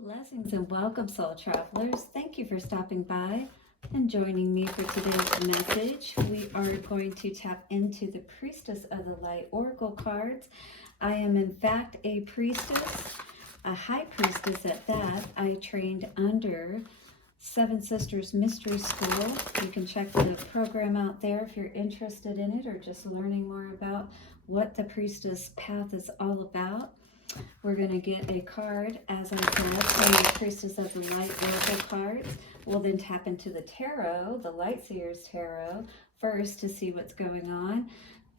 Blessings and welcome, soul travelers. Thank you for stopping by and joining me for today's message. We are going to tap into the Priestess of the Light Oracle cards. I am, in fact, a priestess, a high priestess at that. I trained under Seven Sisters Mystery School. You can check the program out there if you're interested in it or just learning more about what the priestess path is all about. We're going to get a card as I select from the Priestess of the Light Oracle cards. We'll then tap into the tarot, the Lightseers Tarot, first to see what's going on,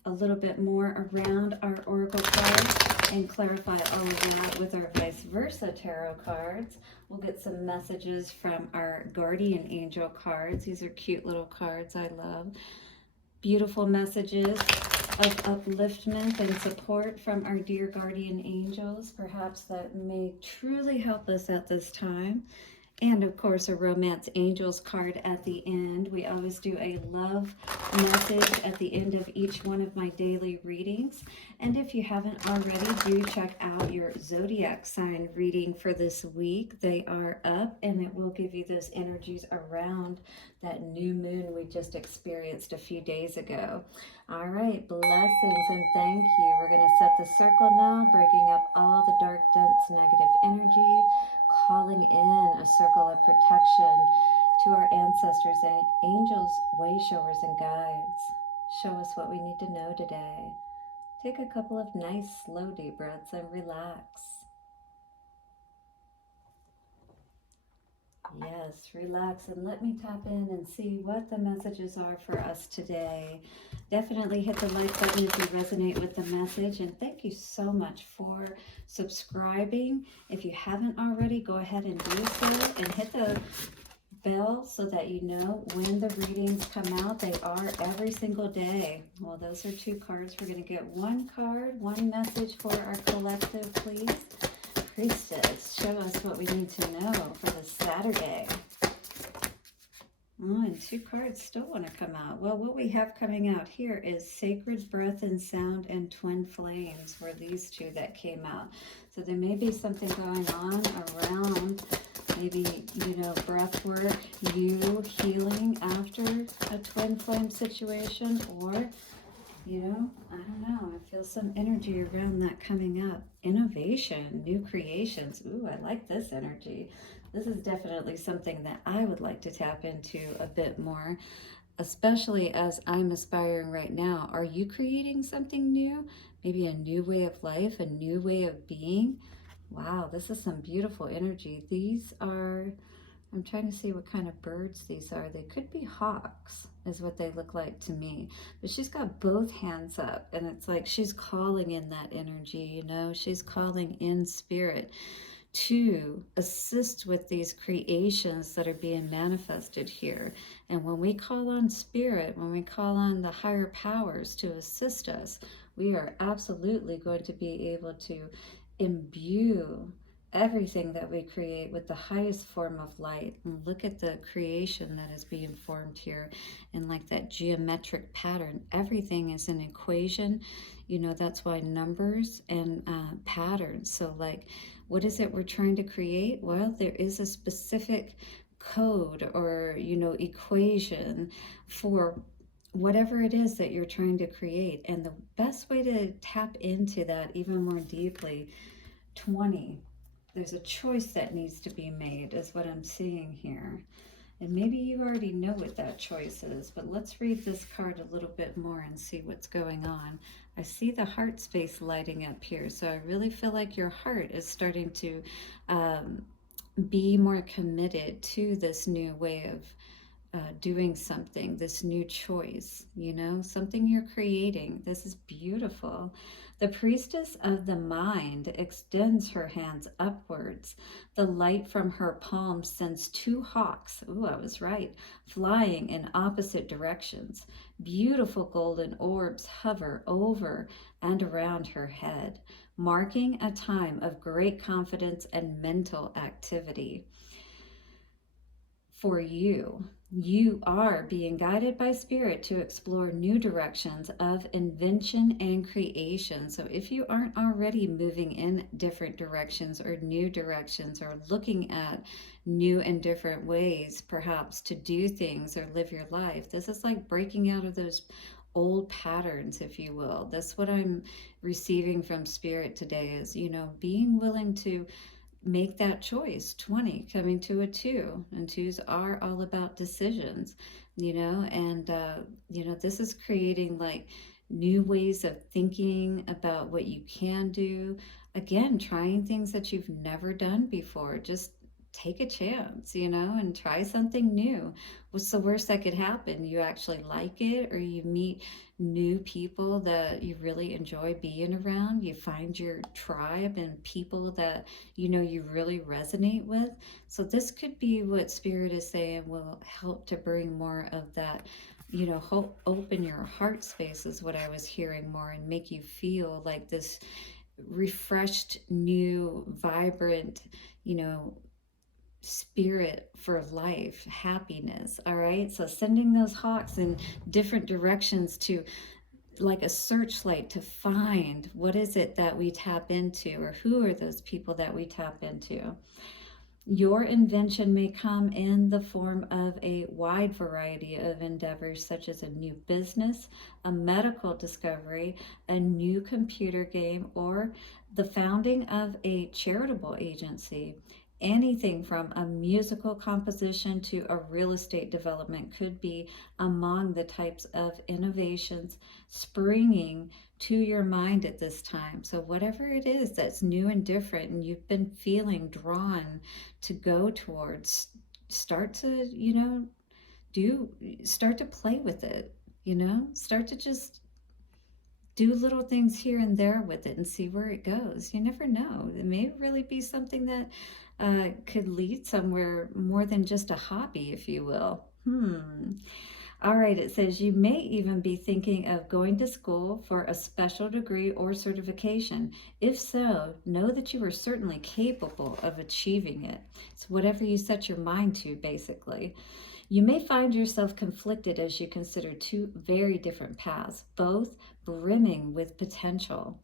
a little bit more around our Oracle cards, and clarify all of that with our Vice Versa Tarot cards. We'll get some messages from our Guardian Angel cards. These are cute little cards I love. Beautiful messages of upliftment and support from our dear guardian angels, perhaps that may truly help us at this time. And of course, a romance angels card at the end. We always do a love message at the end of each one of my daily readings. And if you haven't already, do check out your zodiac sign reading for this week. They are up, and it will give you those energies around that new moon we just experienced a few days ago. All right, blessings and thank you. We're going to set the circle now, breaking up all the dark, dense, negative energy, calling in a circle of protection to our ancestors and angels, way showers, and guides. Show us what we need to know today. Take a couple of nice, slow, deep breaths and relax. Yes, relax and let me tap in and see what the messages are for us today. Definitely hit the like button if you resonate with the message, and thank you so much for subscribing. If you haven't already, go ahead and do so and hit the bell so that you know when the readings come out. They are every single day. Well, those are two cards. We're going to get one card, one message for our collective, please. Priestess, show us what we need to know for this Saturday. Oh, and two cards still want to come out. Well, what we have coming out here is Sacred Breath and Sound and Twin Flames were these two that came out. So there may be something going on around maybe, breath work, you healing after a twin flame situation, or I don't know. I feel some energy around that coming up. Innovation, new creations. Ooh, I like this energy. This is definitely something that I would like to tap into a bit more, especially as I'm aspiring right now. Are you creating something new? Maybe a new way of life, a new way of being? Wow, this is some beautiful energy. These are, I'm trying to see what kind of birds these are. They could be hawks, is what they look like to me. But she's got both hands up, and it's like she's calling in that energy, She's calling in spirit to assist with these creations that are being manifested here. And when we call on spirit, when we call on the higher powers to assist us, we are absolutely going to be able to imbue everything that we create with the highest form of light. And look at the creation that is being formed here in like that geometric pattern. Everything is an equation. That's why numbers and patterns. So like, what is it we're trying to create? Well, there is a specific code or, equation for whatever it is that you're trying to create. And the best way to tap into that even more deeply, 20, there's a choice that needs to be made is what I'm seeing here. And maybe you already know what that choice is, but let's read this card a little bit more and see what's going on. I see the heart space lighting up here, so I really feel like your heart is starting to be more committed to this new way of doing something, this new choice, something you're creating. This is beautiful. The priestess of the mind extends her hands upwards. The light from her palm sends two hawks, ooh, I was right, flying in opposite directions. Beautiful golden orbs hover over and around her head, marking a time of great confidence and mental activity. For you, You are being guided by spirit to explore new directions of invention and creation. So if you aren't already moving in different directions or new directions, or looking at new and different ways perhaps to do things or live your life, this is like breaking out of those old patterns, if you will. That's what I'm receiving from spirit today, is, being willing to make that choice. 20 coming to a 2, and 2s are all about decisions, and this is creating like new ways of thinking about what you can do. Again, trying things that you've never done before. Just take a chance, and try something new. What's the worst that could happen? You actually like it, or you meet new people that you really enjoy being around. You find your tribe and people that you really resonate with. So this could be what spirit is saying will help to bring more of that, hope. Open your heart space is what I was hearing more, and make you feel like this refreshed, new, vibrant, spirit for life, happiness. All right, so sending those hawks in different directions to, like a searchlight, to find what is it that we tap into, or who are those people that we tap into. Your invention may come in the form of a wide variety of endeavors, such as a new business, a medical discovery, a new computer game, or the founding of a charitable agency. Anything from a musical composition to a real estate development could be among the types of innovations springing to your mind at this time. So, whatever it is that's new and different, and you've been feeling drawn to go towards, start to, start to play with it, start to just do little things here and there with it and see where it goes. You never know. It may really be something that could lead somewhere more than just a hobby, if you will. All right, it says you may even be thinking of going to school for a special degree or certification. If so, know that you are certainly capable of achieving it. It's whatever you set your mind to, basically. You may find yourself conflicted as you consider two very different paths, both brimming with potential.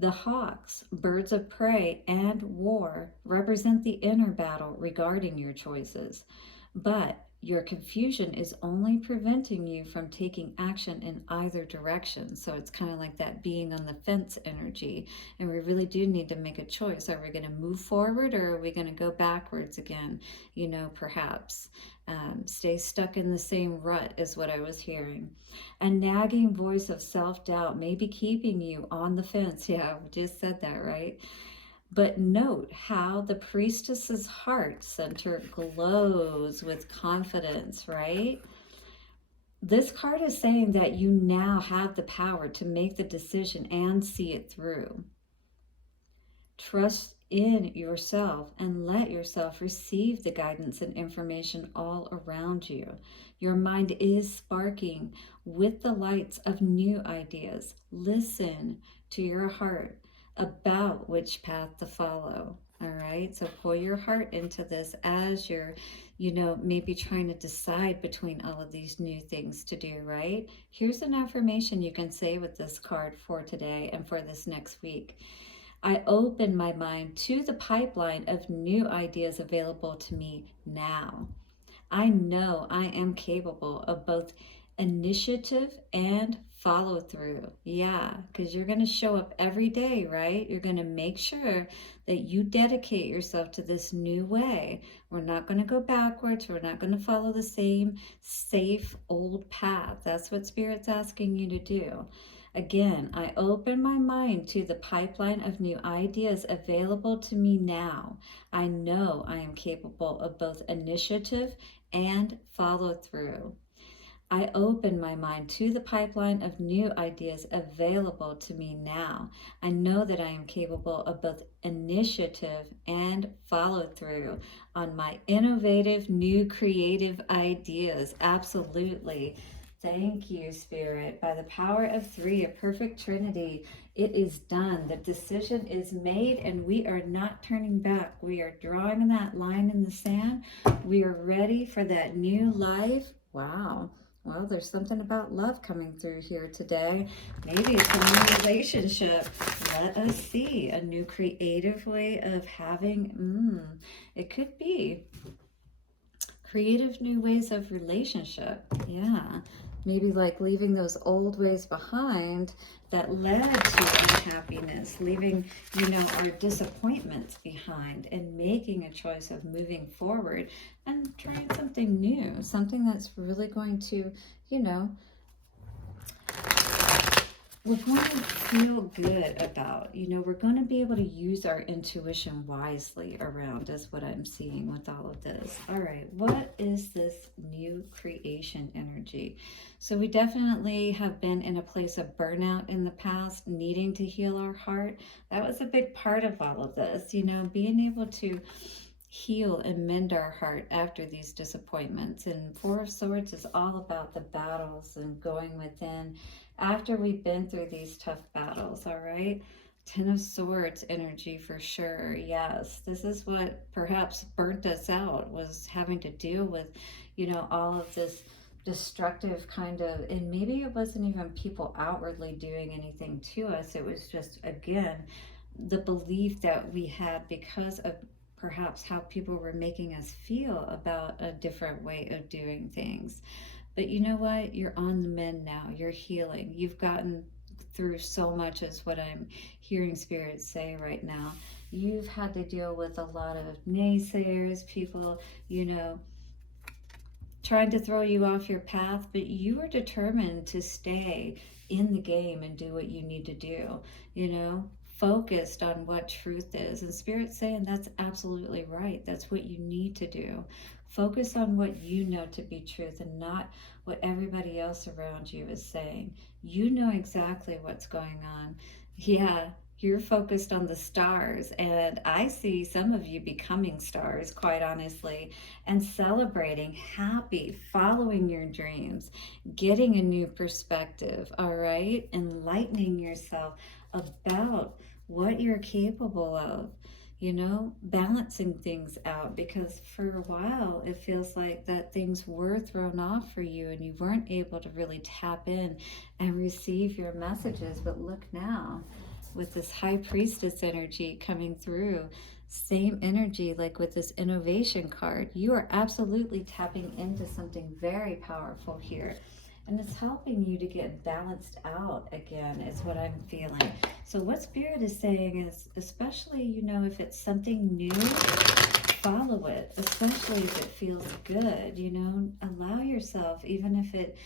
The hawks, birds of prey, and war represent the inner battle regarding your choices. But your confusion is only preventing you from taking action in either direction. So it's kind of like that being on the fence energy. And we really do need to make a choice. Are we going to move forward, or are we going to go backwards again? Perhaps stay stuck in the same rut is what I was hearing. A nagging voice of self-doubt may be keeping you on the fence. Yeah, we just said that, right? But note how the priestess's heart center glows with confidence, right? This card is saying that you now have the power to make the decision and see it through. Trust in yourself and let yourself receive the guidance and information all around you. Your mind is sparking with the lights of new ideas. Listen to your heart about which path to follow. All right, so pull your heart into this as you're, maybe trying to decide between all of these new things to do, right? Here's an affirmation you can say with this card for today and for this next week. I open my mind to the pipeline of new ideas available to me now. I know I am capable of both initiative and follow through. Yeah, because you're going to show up every day, right? You're going to make sure that you dedicate yourself to this new way. We're not going to go backwards. We're not going to follow the same safe old path. That's what Spirit's asking you to do. Again, I open my mind to the pipeline of new ideas available to me now. I know I am capable of both initiative and follow through. I open my mind to the pipeline of new ideas available to me now. I know that I am capable of both initiative and follow through on my innovative, new, creative ideas. Absolutely. Thank you, Spirit. By the power of three, a perfect trinity, it is done. The decision is made, and we are not turning back. We are drawing that line in the sand. We are ready for that new life. Wow. Well, there's something about love coming through here today. Maybe it's a new relationship. Let us see. A new creative way of having, it could be creative new ways of relationship. Yeah. Maybe like leaving those old ways behind that led to unhappiness, leaving, our disappointments behind and making a choice of moving forward and trying something new, something that's really going to, we're going to feel good about, we're going to be able to use our intuition wisely around, is what I'm seeing with all of this. All right, what is this new creation energy? So we definitely have been in a place of burnout in the past, needing to heal our heart. That was a big part of all of this, being able to heal and mend our heart after these disappointments. And Four of Swords is all about the battles and going within after we've been through these tough battles. All right, Ten of Swords energy for sure. Yes, this is what perhaps burnt us out, was having to deal with all of this destructive kind of, and maybe it wasn't even people outwardly doing anything to us. It was just, again, the belief that we had because of perhaps how people were making us feel about a different way of doing things. But you know what? You're on the mend now. You're healing. You've gotten through so much, is what I'm hearing Spirit say right now. You've had to deal with a lot of naysayers, people, trying to throw you off your path, but you are determined to stay in the game and do what you need to do, focused on what truth is. And Spirit's saying that's absolutely right. That's what you need to do. Focus on what you know to be truth and not what everybody else around you is saying. You know exactly what's going on. Yeah, you're focused on the stars, and I see some of you becoming stars, quite honestly, and celebrating, happy, following your dreams, getting a new perspective, all right? Enlightening yourself about what you're capable of, balancing things out, because for a while it feels like that things were thrown off for you and you weren't able to really tap in and receive your messages. But look now, with this High Priestess energy coming through, same energy like with this innovation card, you are absolutely tapping into something very powerful here. And it's helping you to get balanced out again, is what I'm feeling. So what Spirit is saying is, especially, if it's something new, follow it, especially if it feels good, allow yourself, even if it,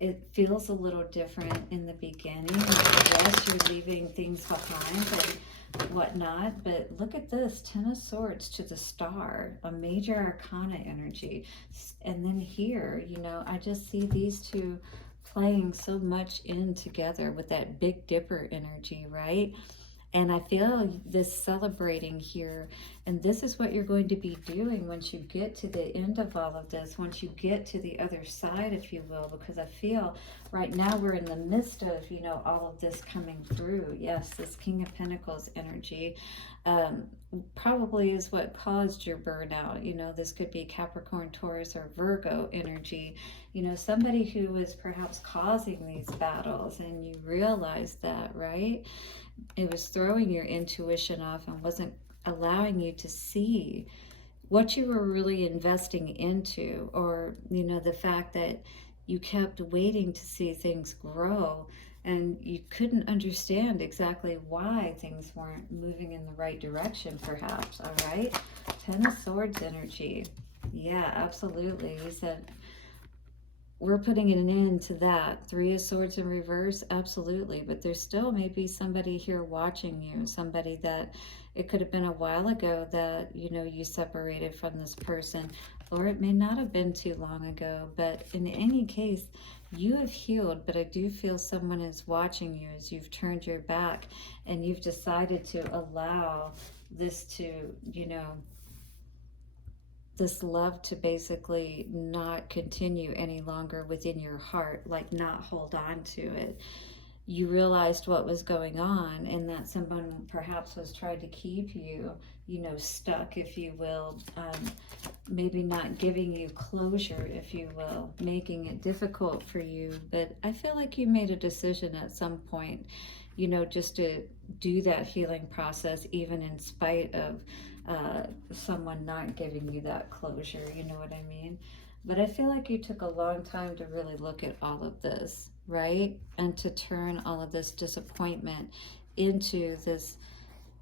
it feels a little different in the beginning. Yes, you're leaving things behind and whatnot, but look at this, Ten of Swords to the Star, a major arcana energy. And then here, I just see these two playing so much in together with that Big Dipper energy, right? And I feel this celebrating here. And this is what you're going to be doing once you get to the end of all of this, once you get to the other side, if you will, because I feel right now we're in the midst of, all of this coming through. Yes, this King of Pentacles energy probably is what caused your burnout. This could be Capricorn, Taurus, or Virgo energy. Somebody who was perhaps causing these battles, and you realize that, right? It was throwing your intuition off and wasn't allowing you to see what you were really investing into, or the fact that you kept waiting to see things grow and you couldn't understand exactly why things weren't moving in the right direction, perhaps. All right, Ten of Swords energy. Yeah, absolutely. He said we're putting an end to that. Three of Swords in reverse, absolutely. But there's still maybe somebody here watching you, somebody that it could have been a while ago that, you separated from this person, or it may not have been too long ago. But in any case, you have healed, but I do feel someone is watching you as you've turned your back and you've decided to allow this to, this love to basically not continue any longer within your heart, like not hold on to it. You realized what was going on, and that someone perhaps was trying to keep you, you know, stuck, if you will, maybe not giving you closure, if you will, making it difficult for you. But I feel like you made a decision at some point, you know, just to do that healing process, even in spite of someone not giving you that closure, you know what I mean? But I feel like you took a long time to really look at all of this, right? And to turn all of this disappointment into this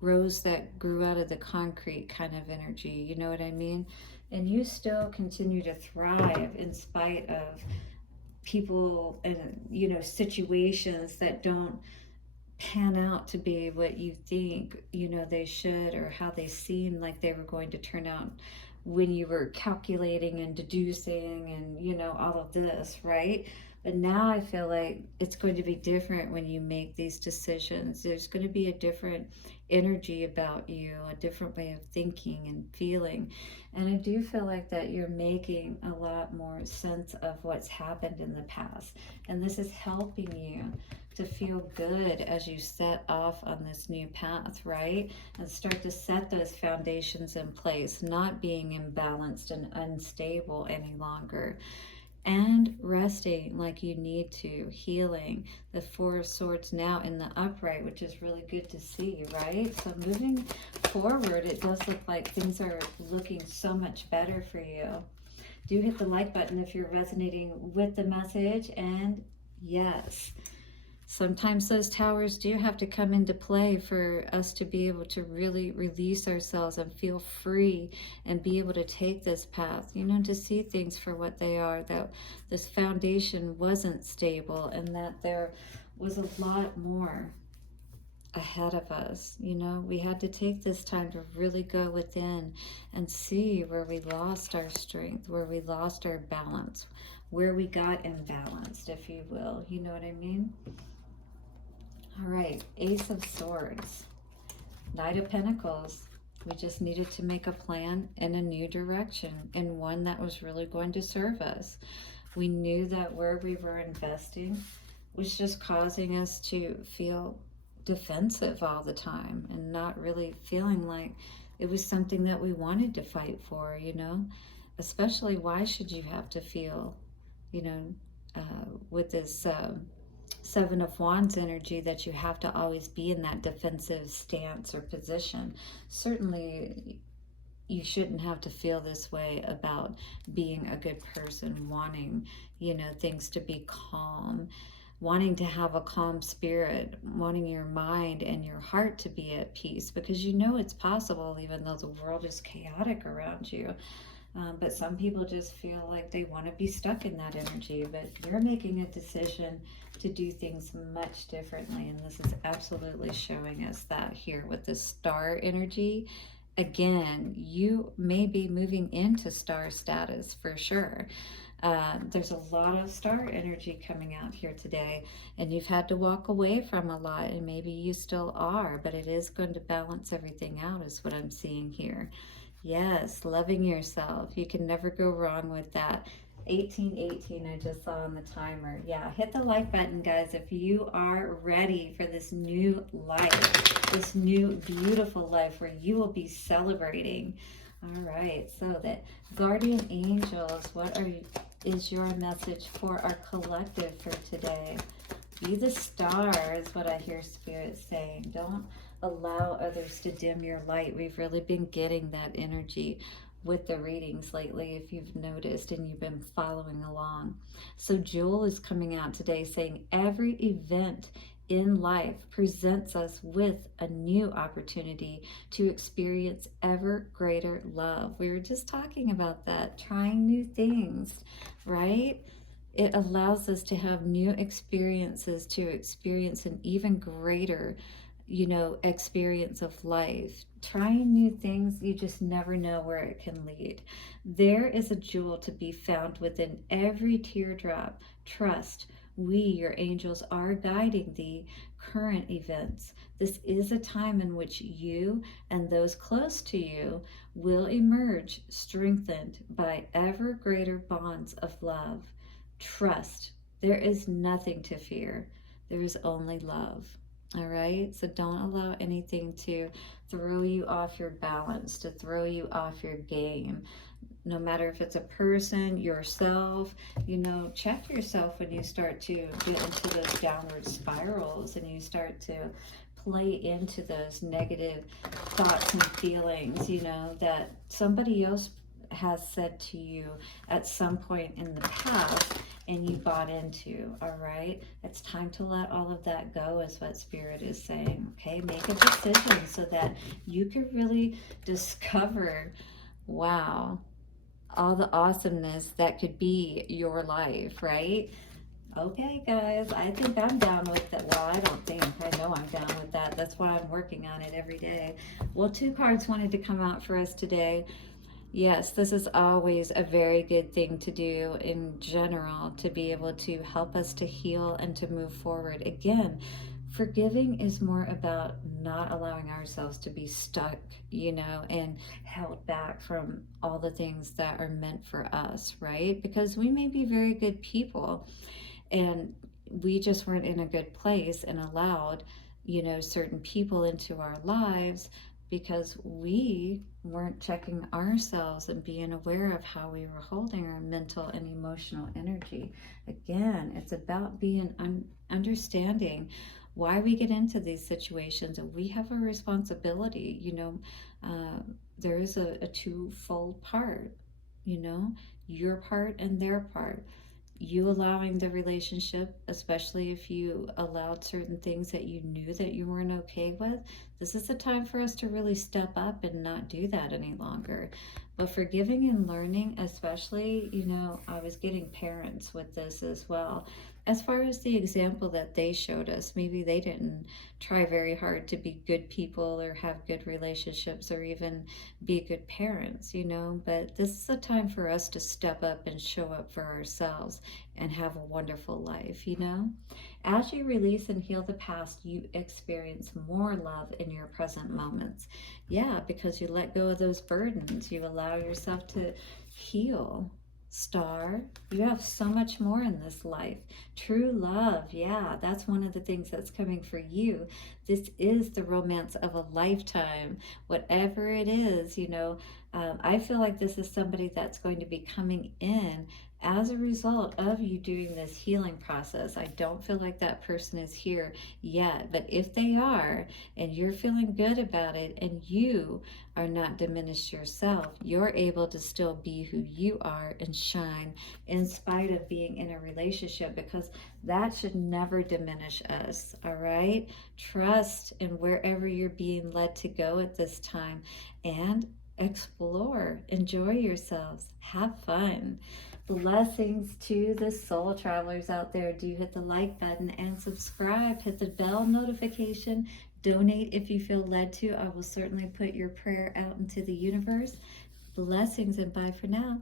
rose that grew out of the concrete kind of energy, you know what I mean? And you still continue to thrive in spite of people and, you know, situations that don't pan out to be what you think, you know, they should, or how they seem like they were going to turn out when you were calculating and deducing and, you know, all of this, right? But now I feel like it's going to be different when you make these decisions. There's going to be a different energy about you, a different way of thinking and feeling. And I do feel like that you're making a lot more sense of what's happened in the past. And this is helping you to feel good as you set off on this new path, right? And start to set those foundations in place, not being imbalanced and unstable any longer. And resting like you need to, healing. The Four of Swords now in the upright, which is really good to see, right? So moving forward, it does look like things are looking so much better for you. Do hit the like button if you're resonating with the message. And yes, sometimes those towers do have to come into play for us to be able to really release ourselves and feel free and be able to take this path, you know, to see things for what they are, that this foundation wasn't stable and that there was a lot more ahead of us. You know, we had to take this time to really go within and see where we lost our strength, where we lost our balance, where we got imbalanced, if you will. You know what I mean? All right, Ace of Swords, Knight of Pentacles. We just needed to make a plan in a new direction, and one that was really going to serve us. We knew that where we were investing was just causing us to feel defensive all the time and not really feeling like it was something that we wanted to fight for, you know? Especially, why should you have to feel, you know, with this Seven of Wands energy, that you have to always be in that defensive stance or position. Certainly, you shouldn't have to feel this way about being a good person, wanting, you know, things to be calm, wanting to have a calm spirit, wanting your mind and your heart to be at peace, because you know it's possible even though the world is chaotic around you. But some people just feel like they want to be stuck in that energy. But you're making a decision to do things much differently. And this is absolutely showing us that here with the star energy. Again, you may be moving into star status for sure. There's a lot of star energy coming out here today, and you've had to walk away from a lot, and maybe you still are, but it is going to balance everything out, is what I'm seeing here. Yes, loving yourself. You can never go wrong with that. 1818 I just saw on the timer. Yeah, hit the like button, guys, if you are ready for this new life, this new beautiful life where you will be celebrating. All right, so that guardian angels, is your message for our collective for today? Be the star is what I hear Spirit saying. Don't allow others to dim your light. We've really been getting that energy with the readings lately, if you've noticed and you've been following along. So Jewel is coming out today saying every event in life presents us with a new opportunity to experience ever greater love. We were just talking about that, trying new things, right? It allows us to have new experiences, to experience an even greater, you know, experience of life. Trying new things, you just never know where it can lead. There is a jewel to be found within every teardrop. Trust We, your angels, are guiding the current events. This is a time in which you and those close to you will emerge strengthened by ever greater bonds of love. Trust. There is nothing to fear. There is only love. All right? So don't allow anything to throw you off your balance, to throw you off your game. No matter if it's a person, yourself, check yourself when you start to get into those downward spirals and you start to play into those negative thoughts and feelings, that somebody else has said to you at some point in the past and you bought into. All right, it's time to let all of that go, is what Spirit is saying. Okay, make a decision so that you can really discover, wow, all the awesomeness that could be your life, right? Okay, guys, I think I'm down with that. Well, I don't think, I know I'm down with that. That's why I'm working on it every day. Well, 2 cards wanted to come out for us today. Yes, this is always a very good thing to do in general, to be able to help us to heal and to move forward. Again, forgiving is more about not allowing ourselves to be stuck, and held back from all the things that are meant for us, right? Because we may be very good people and we just weren't in a good place and allowed, certain people into our lives because we weren't checking ourselves and being aware of how we were holding our mental and emotional energy. Again, it's about being understanding why we get into these situations, and we have a responsibility. There is a twofold part, your part and their part. You allowing the relationship, especially if you allowed certain things that you knew that you weren't okay with, this is the time for us to really step up and not do that any longer. But forgiving and learning, especially, I was getting parents with this as well. As far as the example that they showed us, maybe they didn't try very hard to be good people or have good relationships or even be good parents, but this is a time for us to step up and show up for ourselves and have a wonderful life. As you release and heal the past, you experience more love in your present moments. Yeah, because you let go of those burdens, you allow yourself to heal. Star, you have so much more in this life. True love, yeah, that's one of the things that's coming for you. This is the romance of a lifetime. Whatever it is, I feel like this is somebody that's going to be coming in as a result of you doing this healing process. I don't feel like that person is here yet, but if they are, and you're feeling good about it, and you are not diminished yourself, you're able to still be who you are and shine in spite of being in a relationship, because that should never diminish us. All right, trust in wherever you're being led to go at this time, and explore, enjoy yourselves, have fun. Blessings to the soul travelers out there. Do hit the like button and subscribe. Hit the bell notification. Donate if you feel led to. I will certainly put your prayer out into the universe. Blessings and bye for now.